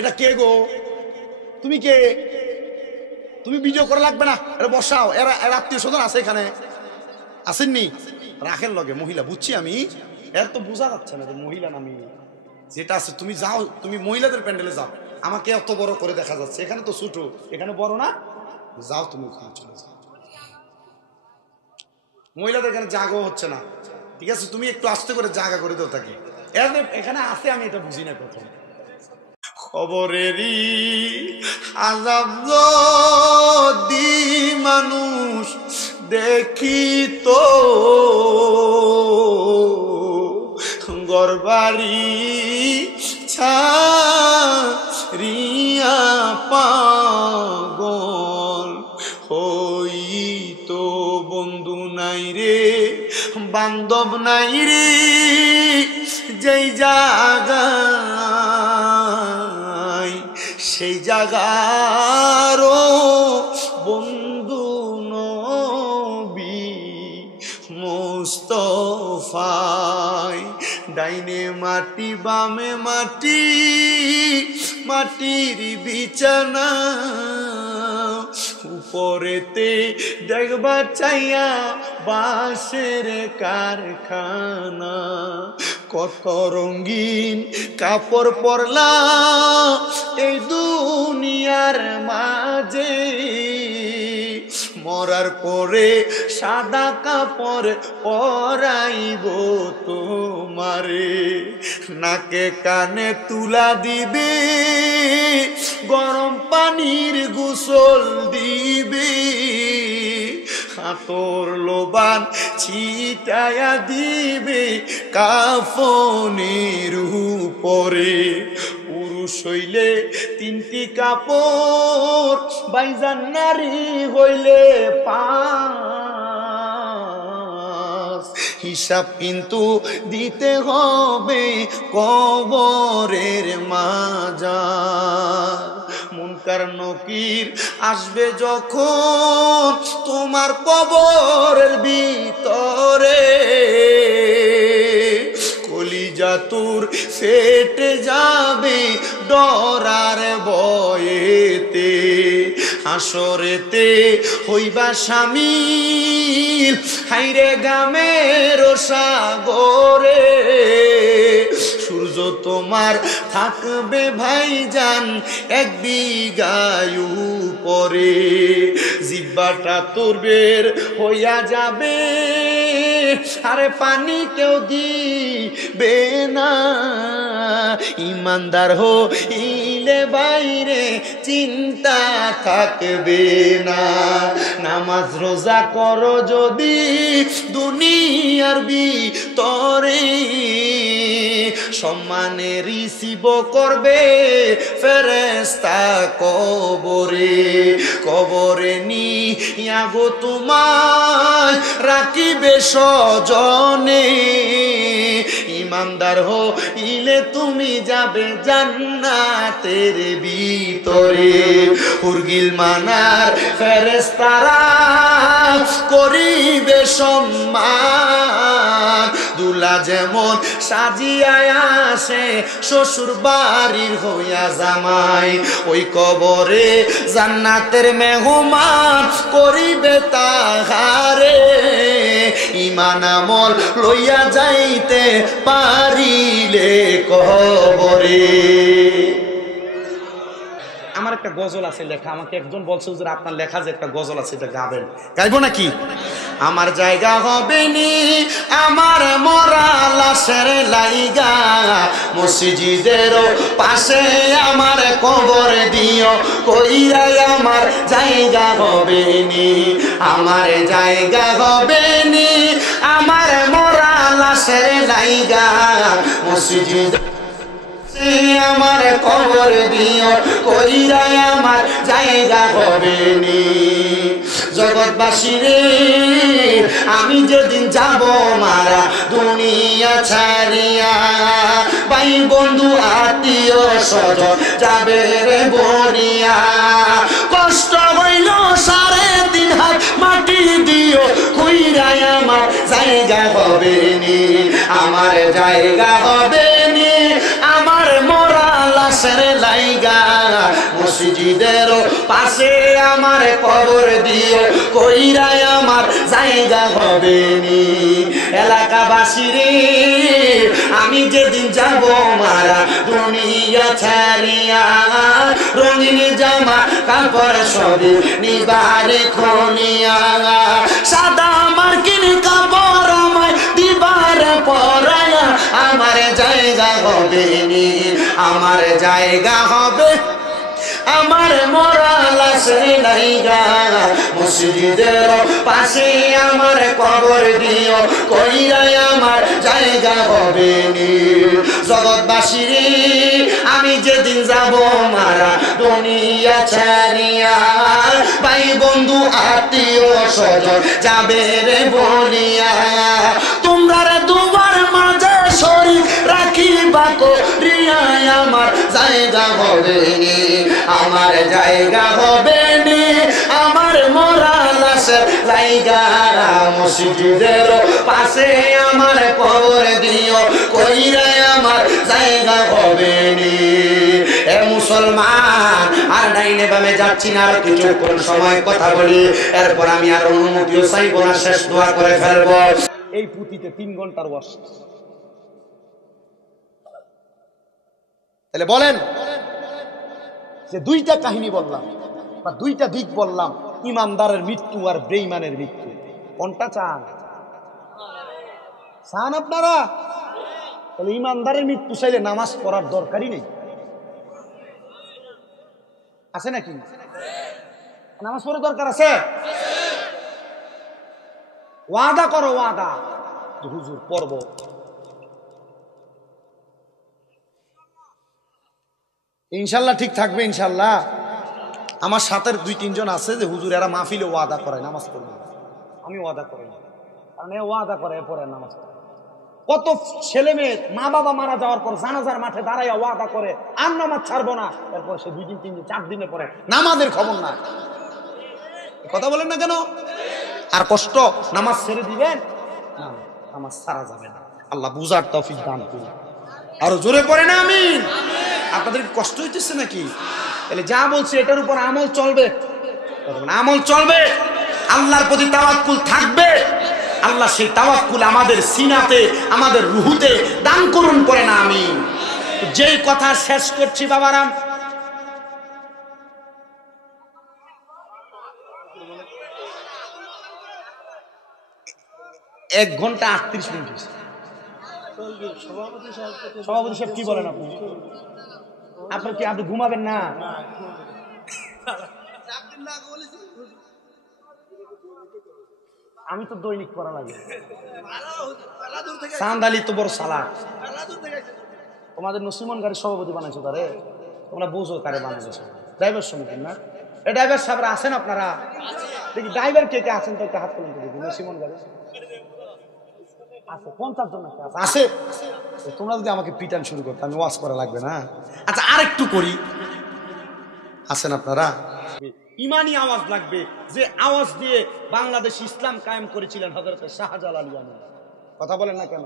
এটা কে গো? তুমি কে? তুমি ভিডিও করা লাগবে না, এটা বসাও। এরা আত্মীয় স্বজন আছে এখানে, আসেননি? রাখেন লগে মহিলা, বুঝছি আমি। এর তো বোঝা যাচ্ছে না যে মহিলা না মেয়ে। যেটা আছে তুমি যাও, তুমি মহিলাদের প্যান্ডেলে যাও। আমাকে এত বড় করে দেখা যাচ্ছে, এখানে তো ছোট, এখানে বড় না। যাও তুমি ওখানে চলে যাও। মহিলাদের এখানে জাগো হচ্ছে না, ঠিক আছে? তুমি একটু আস্তে করে জায়গা করে দাও তাকে। এখানে আছে, আমি এটা বুঝি না প্রথম। খবরেরই আযাব যদি মানুষ দেখিত, ঘরবাড়ি ছাড়িয়া পাগল হইতো। বন্ধু নাই রে, বান্ধব নাই রে, যেই জায়গায় সেই জায়গারও বন্ধু নবী মুস্তাফায়। ডাইনে মাটি বামে মাটি, মাটির বিছানা, উপরেতে দেখবা চাইয়া বাঁশের কারখানা। কত রঙিন কাপড় পরলা এই দুনিয়ার মাঝে, মরার পরে সাদা কাপড় পরাইব তোমারে। নাকে কানে তুলা দিবে, গরম পানির গোসল দিবে, হাতর লোবান ছিটায়া দিবে কাফনের উপরে। পুরুষ হইলে 3টি কাপড়, বাইজান নারী হইলে 5। হিসাব কিন্তু দিতে হবে কবরের মাজার। মুনকার নকির আসবে যখন তোমার কবরের ভিতরে, কলিজা তোর ফেটে যাবে ডরার ভয়েতে। হাসরেতে হইবা শামিল হাইরে গামের সাগরে। সূর্য তোমার থাকবে ভাইজান 1 বিঘায় উপরে। জিহ্বাটা তোর বের হইয়া যাবে, আরে পানি কেউ দিবে না। ইমানদার হইলে বাইরে চিন্তা থাকবে না। নামাজ রোজা করো যদি দুনিয়ার ভিতরে, সম্মানে রিসিভ করবে ফেরেশতা কবরে। কবরে নিয়া গো তোমায় রাখিবে স্বজনে। ইমানদার হইলে তুমি যাবে জান্নাতের ভিতরে। হুরগিল মানার ফেরেশতারা করিবে সম্মান। দুলা যেমন সাজিয়া আসে শ্বশুর বাড়ির হইয়া জামাই, ওই কবরে জান্নাতের মেহমান করিবে তাহারে। ইমান আমল লইয়া যাইতে পারিলে কবরে। আমার একটা গজল আছে লেখা, আমাকে একজন বলছে যে আপনার লেখা যে একটা গজল আছে, এটা গাবেন। গাইবো নাকি? আমার জায়গা হবে নি আমার মরা লাশের লাইগা, মসজিদের পাশে আমার কবর দিও কইরা। আমার জায়গা হবে নি, আমার জায়গা হবে নি আমার মরা লাশের লাইগা, মসজিদ আমার কবর দিও কইরা। আমার জায়গা হবে নি। জগৎবাসী রে, আমি যেদিন যাব মারা দুনিয়া ছাড়িয়া, ভাই বন্ধু আত্মীয় স্বজন যাবে রে বনিয়া। কষ্ট হইল 3.5 হাত মাটি দিও কইরা। আমার জায়গা হবে নি, আমার জায়গা হবে নি আমার মরা লাশের লাইগা। জায়গা মসজিদের পাশে আমার কবর দিও কইরাই আমার জায়গা হবে নি এলাকাবাসী রে আমি যেদিন যাব মারা দুনিয়া ছাড়িয়া রঙিন জামা কাপড় সবই নিবারে খনিয়া সাদা আমার কিনে কাপড় আমায় দিবার পরায়া আমার জায়গা হবে নি আমার জায়গা হবে আমার মরা লাশের জায়গা মসজিদের পাশে আমার কবর দিও কইরাই আমার জায়গা হবে নি জগৎবাসী রে আমি যেদিন যাব মারা দুনিয়া ছাড়িয়া ভাই বন্ধু আত্মীয় স্বজন যাবে রে বলিয়া তোমরা রে দুবার মাঝে শরীর রাখিবা করিয়া আমার জায়গা হবে নি আমার জায়গা হবে নি আমার মরা লাশের জায়গা মসজিদের পাশে আমার কবর দিও কইরাই আমার জায়গা হবে নি এ মুসলমান আর ডাইনে বামে যাচ্ছি না আর কিছুক্ষণ সময় কথা বলি এরপর আমি আর অনুমতিও চাইব না শেষ দোয়া করে ফেলবো এই পুঁথিতে 3 ঘন্টার ওয়াজ তাহলে বলেন যে দুইটা কাহিনী বললাম বা দুইটা দিক বললাম ইমানদারের মৃত্যু আর বেঈমানের মৃত্যু কোনটা চান চান আপনারা তাহলে ইমানদারের মৃত্যু চাইলে নামাজ পড়ার দরকারই নেই আছে নাকি নামাজ পড়ার দরকার আছে ওয়াদা করো ওয়াদা হুজুর পড়ব ইনশাল্লাহ ঠিক থাকবে ইনশাল্লাহ আমার সাথে 2-3 জন আছে যে হুজুর এরা মাহফিলে ওয়াদা করে নামাজ পড়বে আমি ওয়াদা করি না কারণ এ ওয়াদা করে পরে নামাজ পড়ে কত ছেলে মেয়ে মা বাবা মারা যাওয়ার পর জানাজার মাঠে দাঁড়াইয়া ওয়াদা করে আর নামাজ ছাড়বো না এরপর সে 2 দিন 3 দিন 4 দিনে পরে নামাজের খবর না কথা বলেন না কেন আর কষ্ট নামাজ ছেড়ে দিবেন না নামাজ ছাড়া যাবে না আল্লাহ বুঝার তৌফিক দান করুন আরো জোরে পড়ে না আমিন আপনাদের কষ্ট হইতেছে নাকি তাহলে যা বলছি এটার উপর আমল চলবে আমল চলবে আল্লাহর প্রতি তাওয়াক্কুল থাকবে আল্লাহ সেই তাওয়াক্কুল আমাদের সিনাতে আমাদের রুহুতে দান করুন পড়ে না আমিন যেই কথা শেষ করছি বাবারাম এক ঘন্টা 38 মিনিট সভাপতি সাহেব কি বলেন আপনি আপনার কি আপনি ঘুমাবেন না আমি তো দৈনিক করা লাগে সান্দালি তো বড় সালা তোমাদের নসিমন গাড়ির সভাপতি বানাইছো তারে তোমরা বুঝো কারে বানাইছো ড্রাইভার সমিতি না এই ড্রাইভার সাহেবরা আছেন আপনারা দেখি ড্রাইভার কে কে আছেন তো একটা হাত তুলুন দেখি নসিমন গাড়ি আছে 50 জন আছে তোমরা যদি আমাকে পিটান শুরু করতে আমি ওয়াজ করা লাগবে না আচ্ছা আরেকটু করি আছেন আপনারা ইমানি আওয়াজ লাগবে যে আওয়াজ দিয়ে বাংলাদেশ ইসলাম কায়েম করেছিলেন হযরত শাহজালাল ইয়ামানি কথা বলেন না কেন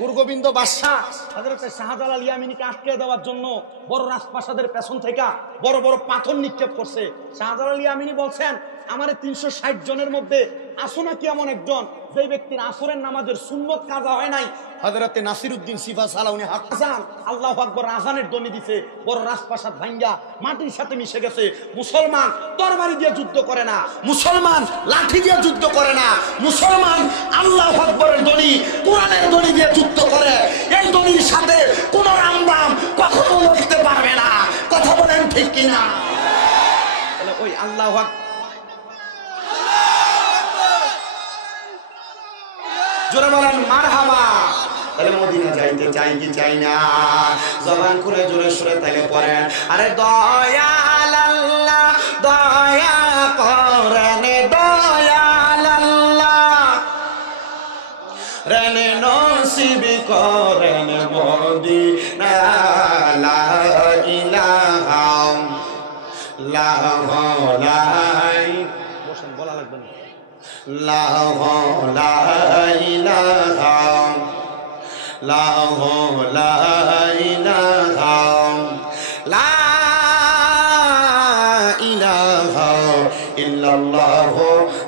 গুরুগোবিন্দ বাদশা হযরত শাহজালাল ইয়ামানিকে আটকে দেওয়ার জন্য বড় রাজপ্রাসাদের পেছন থেকে বড় বড় পাথর নিক্ষেপ করছে শাহজালাল ইয়ামানি বলছেন আমারে 360 জনের মধ্যে আসো নাকি এমন একজন যে ব্যক্তির আসরের নামাজের সুন্নত কাজা হয় নাই হযরতে নাসিরউদ্দিন সিফা সালাউনি হাসান আল্লাহু আকবার আযানের ধ্বনি দিছে বড় রাজপ্রাসাদ ভাঙ্গা মাটির সাথে মিশে গেছে মুসলমান তরবারি দিয়ে যুদ্ধ করে না মুসলমান লাঠি দিয়ে যুদ্ধ করে না মুসলমান আল্লাহু আকবারের ধ্বনি কোরআনের ধ্বনি দিয়ে যুদ্ধ করে এই ধ্বনির সাথে কোন রামবাম কখনো লড়তে পারবে না কথা বলেন ঠিক কি না তাহলে ওই আল্লাহু আকবার জোরে বলেন মারহাবা তাহলে মদিনা যাইতে চাই কি চাই না জবান খুলে জোরে সুরে তাইলে পড়েন আরে দয়াল আল্লাহ দয়া করেন দয়াল আল্লাহ রেনে নসিব করেন মদিনা লা ইলাহা লা বসেন বলা লাগবে না লা ইলাহা লা ইলাহা লা ইল্লাল্লাহ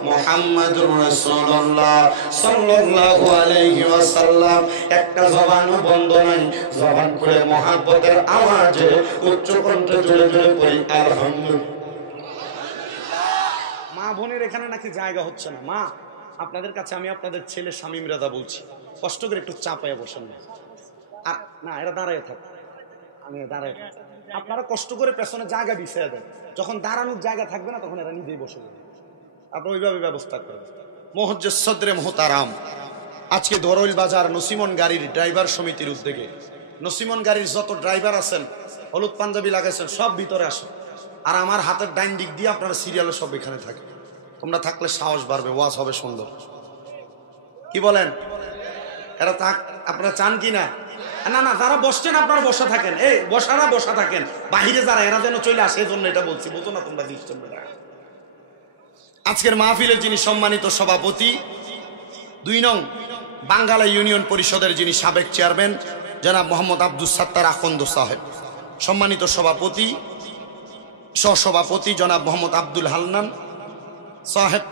মুহাম্মাদুর রাসূলুল্লাহ সাল্লাল্লাহু আলাইহি ওয়াসাল্লাম। একটা জবানও বন্ধ নাই, জবান খুলে মহব্বতের আওয়াজে উচ্চ কণ্ঠে জোরে জোরে পড়ি আলহামদুলিল্লাহ। মা বোনের এখানে নাকি জায়গা হচ্ছে না। মা, আপনাদের কাছে আমি আপনাদের ছেলে শামীম রেজা বলছি, কষ্ট করে একটু চাপায় বসেন না। আর না, এরা দাঁড়ায় থাক, আমি দাঁড়ায় থাক। আপনারা কষ্ট করে পেছনে জায়গা বিছিয়ে দেন, যখন দাঁড়ানোর জায়গা থাকবে না তখন এরা নিজেই বসে যাবে। আপনি ওইভাবে ব্যবস্থা করেন। মোহজ্জেদ সদরে মোহতারাম, আজকে দরইল বাজার নসিমন গাড়ির ড্রাইভার সমিতির উদ্যোগে নসিমন গাড়ির যত ড্রাইভার আছেন হলুদ পাঞ্জাবি লাগাইছেন সব ভিতরে আসো। আর আমার হাতের ডাইন দিক দিয়ে আপনারা সিরিয়ালে সব এখানে থাকে। তোমরা থাকলে সাহস বাড়বে, ওয়াজ হবে সুন্দর। কি বলেন? এরা থাক, আপনারা চান কি না? না না, যারা বসছেন আপনারা বসা থাকেন, এই বসারা বসা থাকেন, বাহিরে যারা এরা যেন চলে আসে, এই জন্য এটা বলছি, বুঝো না তোমরা দিচ্ছেন। আজকের মাহফিলের যিনি সম্মানিত সভাপতি, 2 নং বাঙ্গালা ইউনিয়ন পরিষদের যিনি সাবেক চেয়ারম্যান জনাব মোহাম্মদ আব্দুল সাত্তার আখন্দ সাহেব, সম্মানিত সভাপতি সহসভাপতি জনাব মোহাম্মদ আব্দুল হান্নান সাহেব,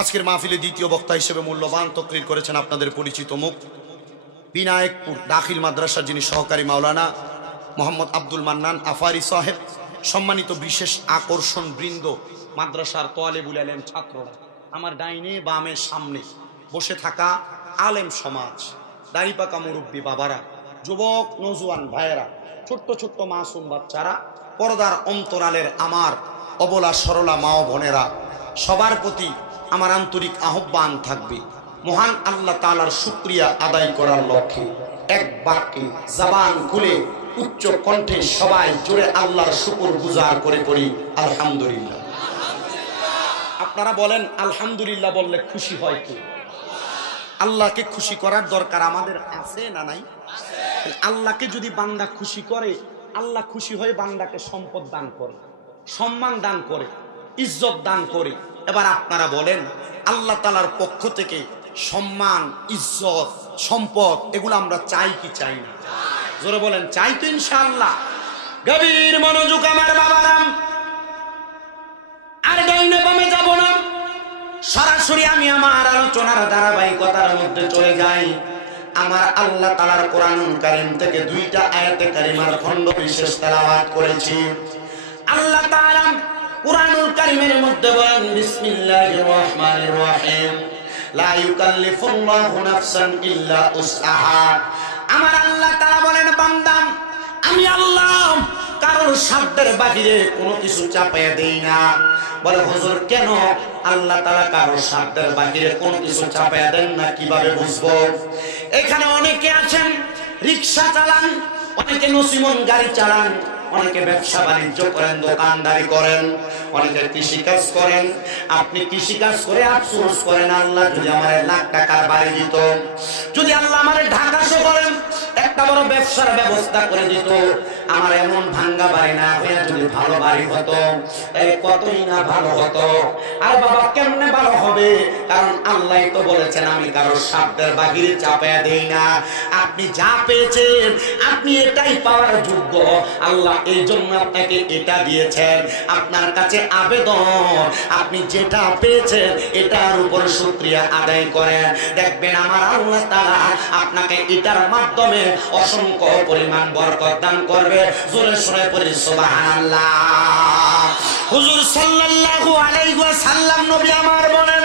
আজকের মাহফিলে দ্বিতীয় বক্তা হিসেবে মূল্যবান তকরির করেছেন আপনাদের পরিচিত মুখ, বিনায়কপুর দাখিল মাদ্রাসার যিনি সহকারী মাওলানা মোহাম্মদ আব্দুল মান্নান আফারি সাহেব, সম্মানিত বিশেষ আকর্ষণ বৃন্দ, মাদ্রাসার তোয়ালেবুল আলেম ছাত্ররা, আমার ডাইনে বামে সামনে বসে থাকা আলেম সমাজ, দাড়িপাকা মুরব্বী বাবারা, যুবক নজওয়ান ভাইয়েরা, ছোট্ট ছোট্ট মাসুম বাচ্চারা, পর্দার অন্তরালের আমার অবলা সরলা মা ও বোনেরা, সবার প্রতি আমার আন্তরিক আহ্বান থাকবে, মহান আল্লাহ তাআলার শুকরিয়া আদায় করার লক্ষ্যে এক বাক্যে জবান খুলে উচ্চ কণ্ঠে সবাই জোরে আল্লাহর শুকর গুজার করে পড়ি আলহামদুলিল্লাহ। আপনারা বলেন আলহামদুলিল্লাহ বললে খুশি হয় কি? আল্লাহকে খুশি করার দরকার আমাদের আছে না নাই? আল্লাহকে যদি বান্দা খুশি করে, আল্লাহ খুশি হয়ে বান্দাকে সম্পদ দান করে, সম্মান দান করে, ইজ্জত দান করে। এবার আপনারা বলেন আল্লাহ তাআলার পক্ষ থেকে সম্মান, ইজ্জত, সম্পদ এগুলো আমরা চাই কি চাই না? জোরে বলেন চাই তো ইনশাআল্লাহ। গভীর মনোযোগ আমার বাবারাম, আর ডাইনে বামে যাব না, সরাসরি আমি আমার আলোচনার ধারাবাহিকতার মধ্যে চলে যাই। আমার আল্লাহ তাআলার কোরআনুল কারীম থেকে 2টা আয়াতে কারিমার খণ্ড বিশেষ তেলাওয়াত করেছি। আল্লাহ তাআলা কোরআনুল কারীমের মধ্যে বলেন বিসমিল্লাহির রহমানির রহিম, লা ইউকাল্লিফুল্লাহু নাফসান ইল্লা উসআহা। আমার আল্লাহ তাআলা বলেন বান্দা, আমি আল্লাহ কারোর সাধ্যের বাহিরে কোনো কিছু চাপাইয়া দেই না। বলে হুজুর কেন আল্লাহ তাআলা কারোর সাধ্যের বাহিরে কোনো কিছু চাপাইয়া দেন না, কিভাবে বুঝবো? এখানে অনেকে আছেন রিকশা চালান, অনেকে নসিমন গাড়ি চালান, অনেকে ব্যবসা বাণিজ্য করেন, দোকানদারি করেন, অনেকে কৃষিকাজ করেন। আপনি কৃষিকাজ করে আফসোস করেন আল্লাহ যদি আমার লাখ টাকার বাড়ি দিত, যদি আল্লাহ আমার ঢাকা শহরে একটা বড় ব্যবসার ব্যবস্থা করে দিত, আমার এমন ভাঙ্গা বাড়ি না হয়ে যদি ভালো বাড়ি হতো, এই কতই না ভালো হতো। আর বাবা কেমনে ভালো হবে? কারণ আল্লাহ তো বলেছেন আমি কারোর সাধ্যের বাহিরে চাপায়া দেই না। আপনি যা পেয়েছেন আপনি এটাই পাওয়ার যোগ্য, আল্লাহ এই জন্য আপনাকে এটা দিয়েছেন। আপনার কাছে আবেদন, আপনি যেটা পেয়েছেন এটার উপর শুকরিয়া আদায় করেন, দেখবেন আমার আল্লাহ তাআলা আপনাকে এটার মাধ্যমে অসংখ্য পরিমাণ বরকত দান করবে। জোরে সরে পড়ি সুবহানাল্লাহ। হুজুর সাল্লাল্লাহু আলাইহি ওয়াসাল্লাম নবী আমার বলেন,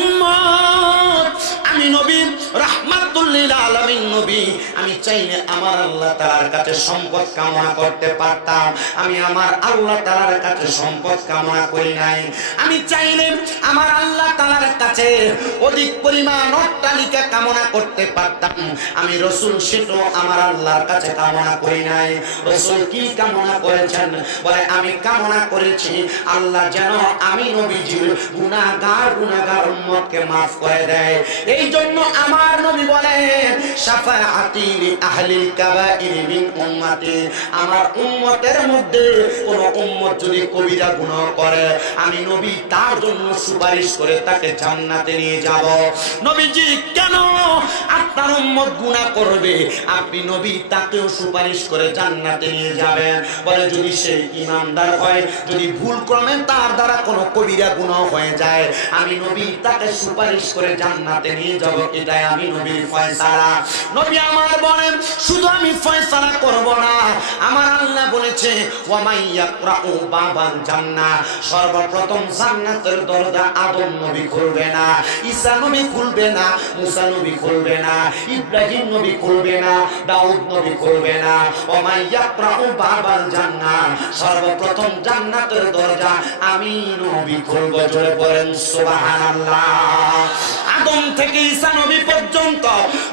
উম্মত আমি নবী রাহমাতুল লিল আলামিন নবী, আমি চাইলে আমার আল্লাহ তাআলার কাছে সম্পদ কামনা করতে পারতাম, আমি আমার আল্লাহ তাআলার কাছে সম্পদ কামনা করি নাই। আমি চাইলে আমার আল্লাহ তাআলার কাছে অধিক পরিমাণ অট্টালিকা কামনা করতে পারতাম, আমি রাসূল সেটাও আমার আল্লাহর কাছে কামনা করি নাই। রাসূল কি কামনা করেছেন? বলে আমি কামনা করেছি আল্লাহ যেন আমি নবীজির গুনাহগার উম্মতকে maaf করে দেয়। এই এই জন্য আমার নবী বলেন শাফাআতি লি আহলিল কাবাইর মিন উম্মতি, আমার উম্মতের মধ্যে কোন উম্মত যদি কবিরা গুনাহ করে আমি নবী তার জন্য সুপারিশ করে তাকে জান্নাতে নিয়ে যাব। নবীজি কেন আপনার উম্মত গুনাহ করবে আপনি নবী তাকেও সুপারিশ করে জান্নাতে নিয়ে যাবেন? বলে যদি সে ঈমানদার হয়, যদি ভুল ক্রমে তার দ্বারা কোনো কবিরা গুনাহ হয়ে যায় আমি নবী তাকে সুপারিশ করে জান্নাতে নিয়ে যাব, এটাই আমি নবীর ফয়সালা। নবী আমার বলেন শুধু আমি ফয়সালা করব না, আমার আল্লাহ বলেছে ওয়া মাইয়াকরাউ বাবাল জান্নাহ, সর্বপ্রথম জান্নাতের দরজা আদম নবী খুলবে না, ঈসা নবী খুলবে না, মুসা নবী খুলবে না, ইব্রাহিম নবী খুলবে না, দাউদ নবী খুলবে না। ওয়া মাইয়াকরাউ বাবাল জান্নাহ, সর্বপ্রথম জান্নাতের দরজা আমি নবী খুলব। জোরে বলেন সুবহানাল্লাহ। আদম থেকে ঈসা নবী পর্যন্ত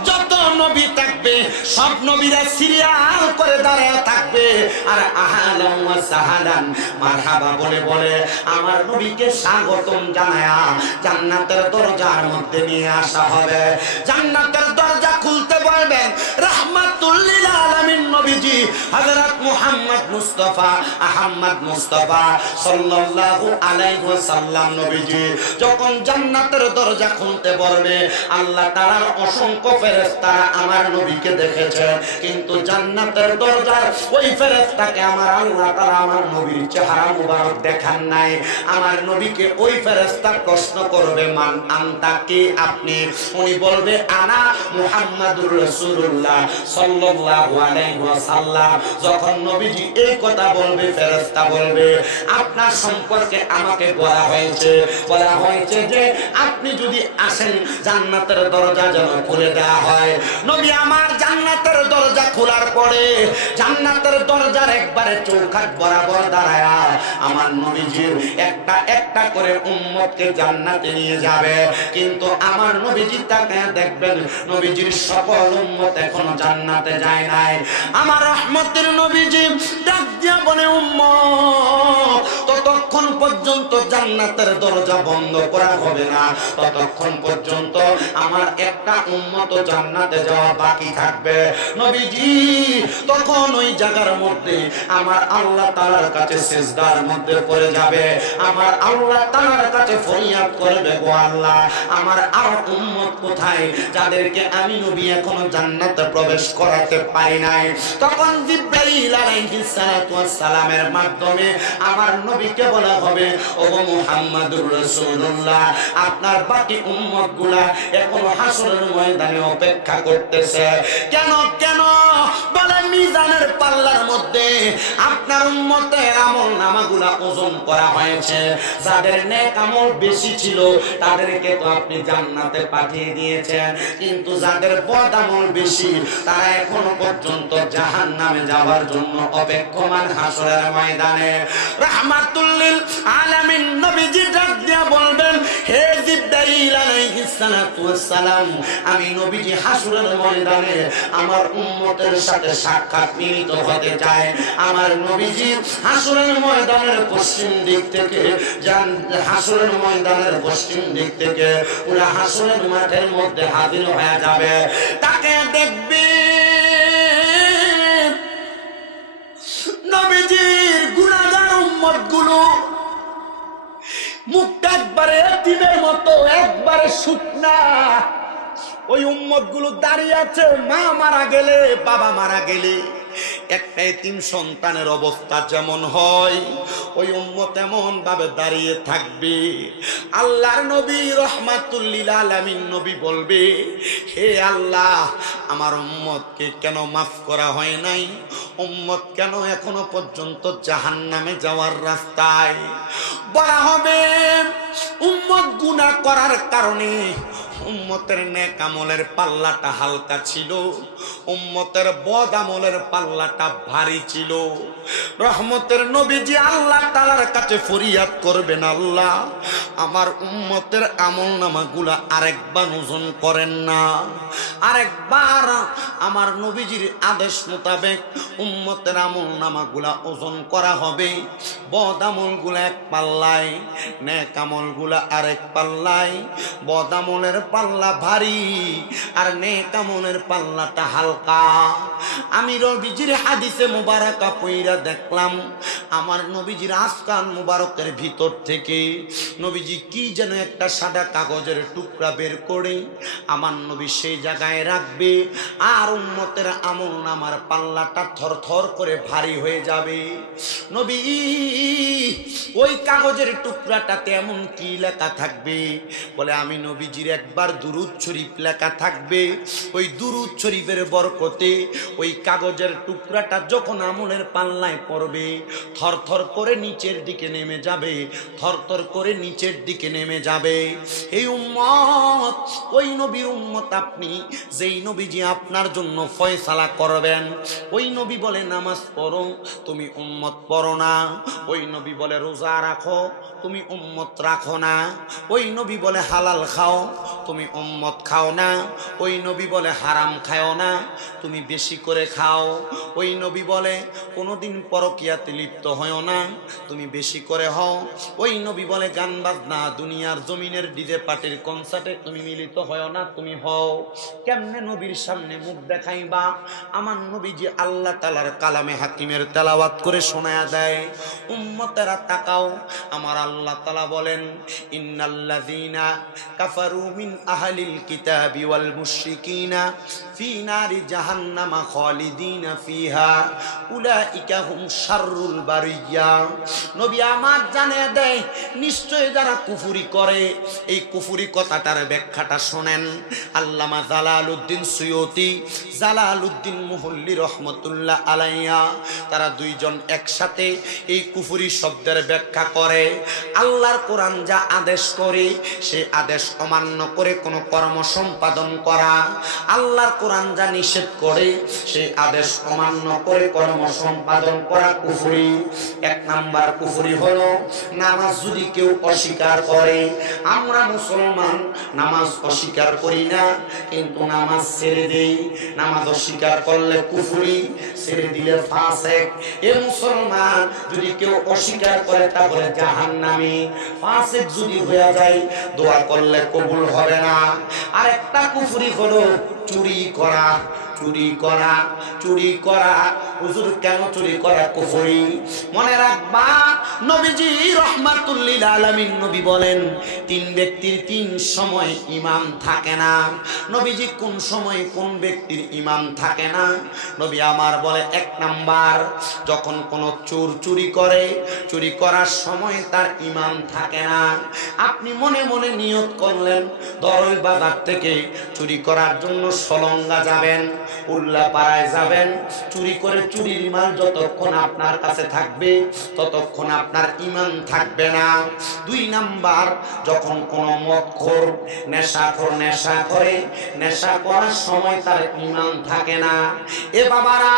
যত নবী থাকবে সব নবীরা সিরিয়াল করে দাঁড়ায় থাকবে আর আহলান ওয়া সাহালান মারহাবা বলে বলে আমার নবীকে স্বাগতম জানায়া জান্নাতের দরজার মধ্যে নিয়ে আসা হবে। জান্নাতের দরজা খুলতে বলবেন রাহমাতুল লিল আলামিন নবীজি হযরত মুহাম্মদ মুস্তাফা আহমদ মুস্তাফা সাল্লাল্লাহু আলাইহি ওয়াসাল্লাম নবীজি যখন জান্নাতের দরজা খুলতে বলবে আল্লাহ তাআলার অসংখ্য ফেরেশতারা আমার নবীকে দেখেছে, কিন্তু জান্নাতের দরজার ওই ফেরেশতাকে আমার আল্লাহ তাআলা আমার নবীর চেহারা মুবারক দেখান নাই। আমার নবীকে ওই ফেরেশতা প্রশ্ন করবে মান আনতা, কে আপনি? উনি বলবে আনা মুহাম্মাদুর রাসূলুল্লাহ সাল্লাল্লাহু আলাইহি ওয়াসাল্লাম। যখন নবীজি এই কথা বলবে ফেরেশতা বলবে আপনার সম্পর্কে আমাকে বলা হয়েছে যে আপনি যদি আসেন জান্নাতের দরজা যেন খুলে দেওয়া হয়। নবী আমার জান্নাতের দরজা খোলার পরে জান্নাতের দরজার একবারে চৌকাঠ বরাবর দাঁড়ায়া আমার নবীজির একটা একটা করে উম্মতকে জান্নাতে নিয়ে যাবে, কিন্তু আমার নবীজি তাকে দেখবেন নবীজির সকল উম্মত এখনো জান্নাতে যায় নাই। আমার রহমতের নবীজি ডাক দিয়া বলে উম্মত ততক্ষণ পর্যন্ত জান্নাতের দরজা বন্ধ করা হবে না, ততক্ষণ পর্যন্ত আমার একটা উম্মত জান্নাতে যাওয়া বাকি থাকবে। নবীজি তখন ওই জায়গার মধ্যে আমার আল্লাহ তাআলার কাছে সিজদার মধ্যে পড়ে যাবে, আমার আল্লাহ তাআলার কাছে ফরিয়াদ করবে গো আল্লাহ আমার আর উম্মত কোথায় যাদেরকে আমি নবী এখনো জান্নাতে প্রবেশ করাতে পারি নাই। তখন জিবরাইল আলাইহিস সালাতু ওয়াস সালামের মাধ্যমে আমার নবীকে বলা হবে ও মুহাম্মাদুর রাসূলুল্লাহ আপনার বাকি উম্মতগুলা এখনো হাসরের ময়দানে অপেক্ষা করতেছে। কেন বলে মিজানের পাল্লার মধ্যে আপনার উম্মতের আমলনামাগুলা ওজন করা হয়েছে, যাদের নেক আমল বেশি ছিল তাদেরকে তো আপনি জান্নাতে পাঠিয়ে দিয়েছেন, কিন্তু যাদের বদ আমল বেশি তারা এখনো পর্যন্ত জাহান্নামে যাওয়ার জন্য অপেক্ষমান হাসরের ময়দানে। রাহমাতুল লিল আলামিন নবীজি ডাক দিয়া বলবেন হে জিবরাইল আলাইহিস সালাতু ওয়াস সালাম আমি নবীজি হাসরের ময়দানে আমার উম্মতের সাথে সাক্ষাৎ মিলিত হতে চাই। আমার নবীজি হাসরের ময়দানের পশ্চিম দিক থেকে হাসরের ময়দানের পশ্চিম দিক থেকে পুরো হাসরের মাঠের মধ্যে হাজির হয়ে যাবে। তাকে দেখবে নবীজির গুনাহগার উম্মতগুলো মুখটা একবারে এতিমের মতো একবারে শুকনা, ওই উম্মতগুলো দাঁড়িয়ে আছে। মা মারা গেলে বাবা মারা গেলে একটা এতিম সন্তানের অবস্থা যেমন হয় ওই উম্মত এমন ভাবে দাঁড়িয়ে থাকবে। আল্লাহর নবী রহমাতুল লিল আলামিন নবী বলবে হে আল্লাহ আমার উম্মতকে কেন মাফ করা হয় নাই? উম্মত কেন এখনো পর্যন্ত জাহান্নামে যাওয়ার রাস্তায়? বলা হবে উম্মত গুনাহ করার কারণে উম্মতের নেক আমলের পাল্লাটা হালকা ছিল, উম্মতের বদ আমলের পাল্লাটা ভারী ছিল। রহমতের নবীজি আল্লাহ তাআলার কাছে ফরিয়াদ করবেন আল্লাহ আমার উম্মতের আমলনামাগুলা আরেকবার ওজন করেন না, আরেকবার এবার আমার নবীজির আদেশ মোতাবেক উম্মতের আমল নামাগুলা ওজন করা হবে। বদ আমলগুলা এক পাল্লায়, নেক আমলগুলা আরেক পাল্লায়। বদ আমলের পাল্লা ভারী আর নেক আমলের পাল্লাটা হালকা। আমি নবীজির হাদিসে মুবারাকা পইরা দেখলাম আমার নবীজির আসকান মুবারকের ভিতর থেকে নবীজি কি যেন একটা সাদা কাগজের টুকরা বের করে আমার নবী সেই জায়গায় রাখবে, আর উম্মতের আমল নামার পাল্লাটা থরথর করে ভারী হয়ে যাবে। নবী ওই কাগজের টুকরাটাতে এমন কি লেখা থাকবে? বলে আমি নবীজির একবার দুরূদ শরীফ লেখা থাকবে। ওই দুরূদ শরীফের বরকতে ওই কাগজের টুকরাটা যখন আমলের পাল্লায় পড়বে থরথর করে নিচের দিকে নেমে যাবে, থরথর করে নিচের দিকে নেমে যাবে। এই উম্মত, ওই নবীর উম্মত আপনি, যেই নবীজি আপনার জন্য ফয়সালা করবেন। ওই নবী বলে নামাজ পড়ো, তুমি উম্মত পড়ো না। ওই নবী বলে রোজা রাখো, তুমি উম্মত রাখো না। ওই নবী বলে হালাল খাও, তুমি উম্মত খাও না। ওই নবী বলে হারাম খাও না, তুমি বেশি করে খাও। ওই নবী বলে কোনোদিন পরকিয়াতে লিপ্ত হও না, তুমি বেশি করে হও। ওই নবী বলে গান বাজনা দুনিয়ার জমিনের ডিজে পার্টির কনসার্টে তুমি মিলিত হও না, তুমি হও। কেমনে নবীর সামনে মুখ দেখাইবা? আমার নবীজি আল্লাহ তাআলার কালামে হাকিমের তেলাওয়াত করে শোনায়া দেয়। উম্মতেরা তাকাও, আমার আল্লাহ তাআলা বলেন ইন্নাল্লাযীনা কাফারু মিন আহলিল কিতাবি ওয়াল মুশরিকিনা ফি নারি জাহান্নামা খালিদিনা ফিহা উলাইকা হুম শাররুল বারিয়া। নবী আমার জানিয়ে দেয় নিশ্চয় যারা কুফরি করে, এই কুফরি কথাটার ব্যাখ্যাটা শোনেন। আল্লামা জালালউদ্দিন সুয়ুতি, জালালউদ্দিন মুহল্লি রহমতুল্লাহ আলাইয়া, তারা দুইজন একসাথে এই কুফরি শব্দের ব্যাখ্যা করে। আল্লাহর কোরআন যা আদেশ করে সে আদেশ অমান্য করে কোনো কর্ম সম্পাদন করা, আল্লাহর কোরআন যা নিষেধ করে সেই আদেশ অমান্য করে কর্ম সম্পাদন করা কুফরি। এক নাম্বার কুফরি হলো নামাজ যদি কেউ অস্বীকার করে। আমরা মুসলমান নামাজ অস্বীকার করি না, কিন্তু নামাজ ছেড়ে দেই। নামাজ অস্বীকার করলে কুফরি, ছেড়ে দিলে ফাসেক। এ মুসলমান যদি কেউ অস্বীকার করে তাহলে জাহান্নামী। ফাসেক যদি হয়ে যায় দোয়া করলে কবুল হবে না। আর একটা কুফরি হলো চুরি করা। চুরি করা, চুরি করা। হুজুর কেন চুরি করা কুফরি? মনে রাখবা নবীজি রাহমাতুল লিল আলামিন নবী বলেন তিন ব্যক্তির তিন সময় ঈমান থাকে না। নবীজি কোন সময় কোন ব্যক্তির ঈমান থাকে না? নবী আমার বলে এক নাম্বার, যখন কোন চোর চুরি করে, চুরি করার সময় তার ঈমান থাকে না। আপনি মনে মনে নিয়ত করলেন দরই বাজার থেকে চুরি করার জন্য সলঙ্গা যাবেন, উল্লাপাড়ায় যাবেন, চুরি করে চুরির মাল যতক্ষণ আপনার কাছে থাকবে ততক্ষণ আপনার ঈমান থাকবে না। দুই নাম্বার, যখন কোন মদখোর নেশাখোর নেশা করে, নেশা করার সময় তার ঈমান থাকে না। এ বাবারা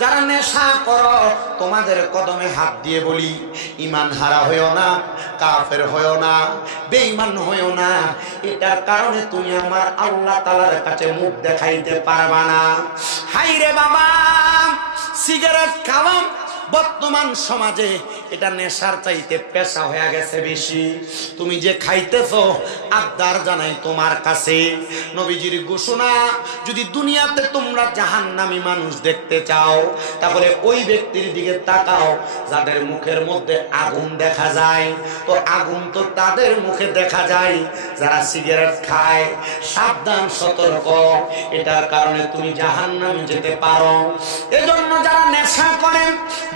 যারা নেশা করো তোমাদের কদমে হাত দিয়ে বলি ঈমান হারা হইও না, কাফের হইও না, বেঈমান হইও না। এটার কারণে তুমি আমার আল্লাহ তাআলার কাছে মুখ দেখাইতে পারবা না। হাইরে বাবা, সিগারেট খাওয়া বর্তমান সমাজে এটা নেশার চাইতে পেশা হয়ে গেছে বেশি। তুমি যে খাইতেছো আবদার জানাই তোমার কাছে। নবীজির ঘোষণা, যদি দুনিয়াতে তোমরা জাহান্নামী মানুষ দেখতে চাও তাহলে ওই ব্যক্তির দিকে তাকাও যাদের মুখের মধ্যে আগুন দেখা যায়। তো আগুন তো তাদের মুখে দেখা যায় যারা সিগারেট খায়। সাবধান, সতর্ক, এটার কারণে তুমি জাহান্নামে যেতে পারো। এজন্য যারা নেশা করেন,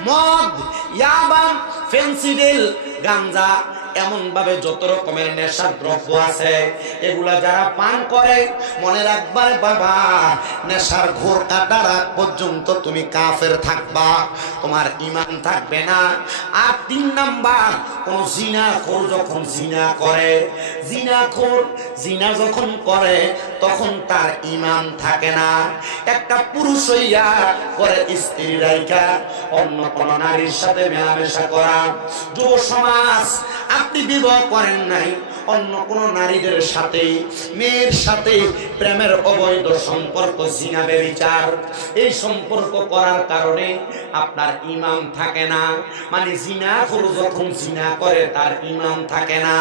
মদ, ইয়াবা, ফেন্সিডিল, গাঞ্জা, এমন ভাবে যত রকমের নেশার দ্রব্য আছে এগুলা যারা পান করে মনে রাখবার বাবা নেশার ঘোর কাটার আগ পর্যন্ত তুমি কাফের থাকবা, তোমার ঈমান থাকবে না। আর তিন নাম্বার, কোন জিনাখোর যখন জিনা করে, জিনাখোর জিনা যখন করে তখন তার ঈমান থাকে না। একটা পুরুষ হইয়া করে স্ত্রী রাইখা অন্য কোন নারীর সাথে মেলামেশা করা। যুব সমাজ, আপনি বিবাহ করেন নাই, অন্য কোন নারীদের সাথে, মেয়ের সাথে প্রেমের অবৈধ সম্পর্ক, জিনা ব্যভিচার, এই সম্পর্ক করার কারণে আপনার ঈমান থাকে না। মানে জিনাখোর যখন জিনা করে তার ঈমান থাকে না।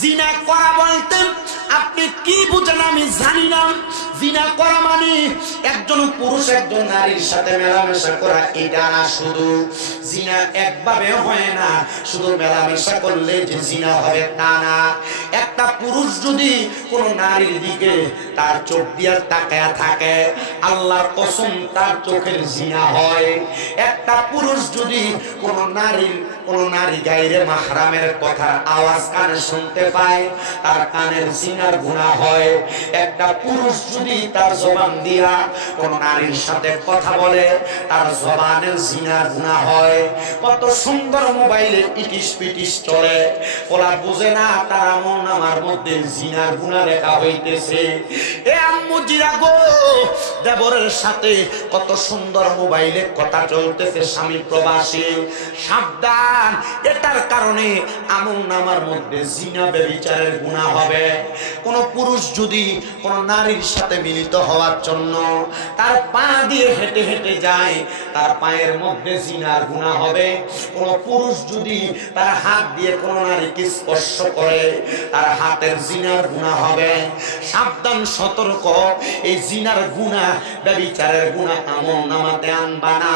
জিনা করা বলতে আপনি কি বুঝেন আমি জানি না। জিনা করা মানে একজন পুরুষ একজন নারীর সাথে মেলামেশা করা, এটা না। শুধু জিনা একভাবে হয় না, শুধু মেলামেশা করলে যে জিনা হবে তা না। একটা পুরুষ যদি কোন নারীর দিকে তার চোখ দিয়ে তাকায়া থাকে, আল্লাহর কসম তার চোখের জিনা হয়। একটা পুরুষ যদি কোন নারী গায়রে মাহরামের কথার আওয়াজ কানে শুনতে পায়, তার কানের জিনার গুনাহ হয়। একটা পুরুষ যদি তার জবান দিয়া কোন নারীর সাথে কথা বলে, তার জবানের জিনার গুনাহ হয়। কত সুন্দর মোবাইলে ইটিস পিটিস চলে, ওরা বুঝে না তার আমলনামার মধ্যে জিনার গুনাহ লেখা হইতেছে। এ আম্মু জিরা গো, দেবরের সাথে কত সুন্দর মোবাইলে কথা চলতেছে, স্বামী প্রবাসী, সাবধান। এটার কারণে আমলনামার মধ্যে জিনা ব্যভিচারের গুনাহ হবে। কোন পুরুষ যদি কোন নারীর সাথে মিলিত হওয়ার জন্য তার পা দিয়ে হেঁটে হেঁটে যায়, তার পায়ের মধ্যে জিনার গুনাহ হবে। কোন পুরুষ যদি তার হাত দিয়ে কোন নারীকে স্পর্শ করে, তার হাতের জিনার গুনাহ হবে। সাবধান, সতর্ক। এই জিনার গুনাহ, ব্যভিচারের গুনাহ আমলনামাতে আনবা না।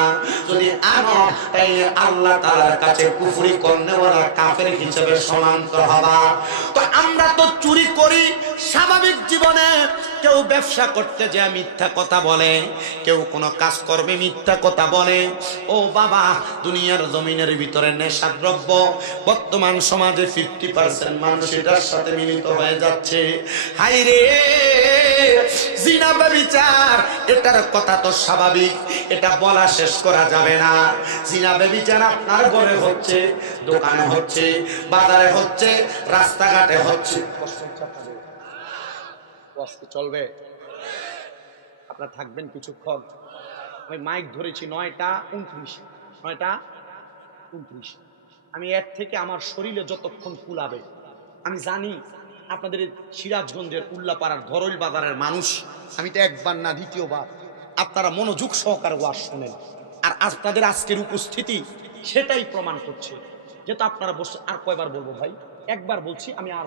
যদি আনো তাই আল্লাহ তাআলার কাছে কুফরি করনেওয়ালা কাফের হিসেবে সমান্তর হবা। তো আমরা তো চুরি করি স্বাভাবিক জীবনে। কেউ ব্যবসা করতে যায় মিথ্যা কথা বলে, কেউ কোনো কাজ করবে মিথ্যা কথা বলে। ও বাবা, দুনিয়ার জমিনের ভিতরে নেশাদ্রব্য বর্তমান সমাজে 50% মানুষ এটার সাথে মিলিত হয়ে যাচ্ছে। হাই রে, জিনা ব্যভিচার, এটার কথা তো স্বাভাবিক, এটা বলা শেষ করা যাবে না। জিনা ব্যভিচার আপনার ঘরে হচ্ছে, দোকানে হচ্ছে, বাজারে হচ্ছে, রাস্তাঘাটে হচ্ছে। চলবে, আপনারা থাকবেন কিছুক্ষণ। আমি মাইক ধরেছি 9টা 29, 9টা 29। আমি এর থেকে আমার শরীরে যতক্ষণ কুলাবে, আমি জানি আপনাদের সিরাজগঞ্জের উল্লাপাড়ার ধরল বাজারের মানুষ, আমি তো একবার না দ্বিতীয়বার, আপনারা মনোযোগ সহকারে ওয়াজ শুনেন। আর আপনাদের আজকের উপস্থিতি সেটাই প্রমাণ করছে। যেটা আপনারা বসে, আর কয়বার বলবো ভাই, একবার বলছি আমি, আর